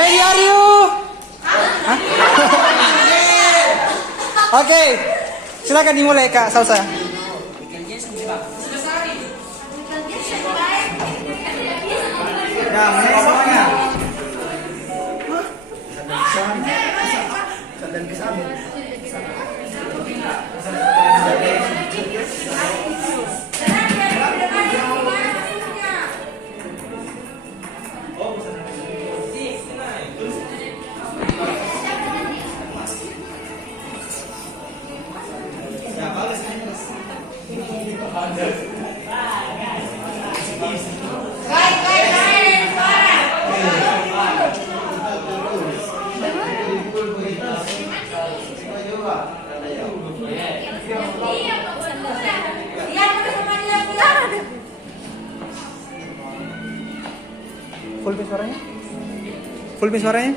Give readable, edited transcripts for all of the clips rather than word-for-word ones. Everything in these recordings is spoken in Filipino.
Ready are you? Hah? Oke, silakan dimulai Kak Salsa. Ya, semuanya. Full bass suaranya? Full bass suaranya?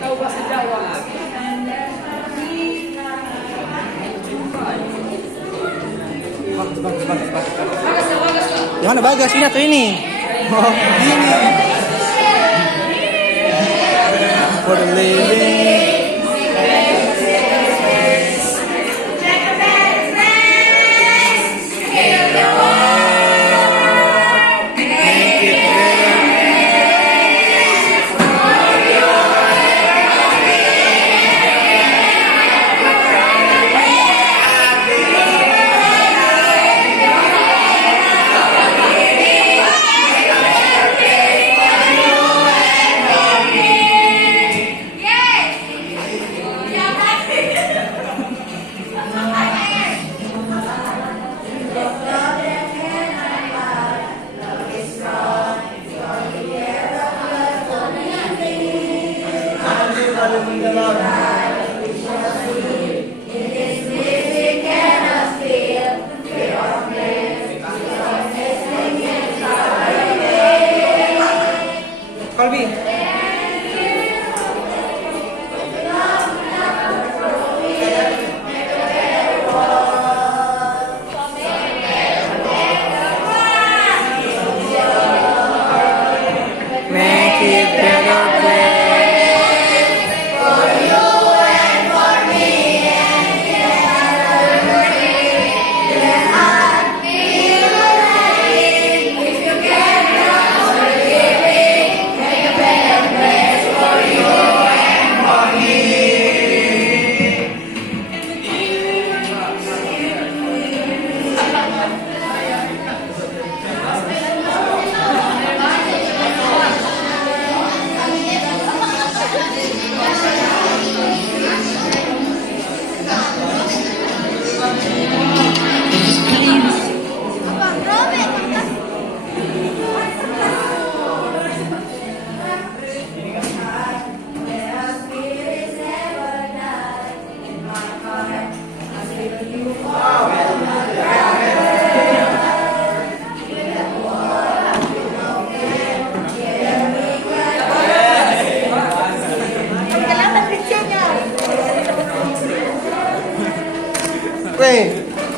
Tahu bahasa Jawa. Bagus. Yang mana bagas ini atau ini? Oh, ini. For the living. Colby. Make it better place for you and for me and if you can help forgiving, make a better place for you and for me. Weh,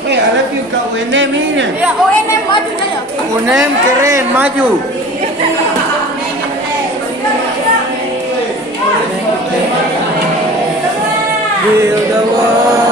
I love you Kak UNM ini. Ya, ONM maju aja. UNM keren, maju. Build the wall.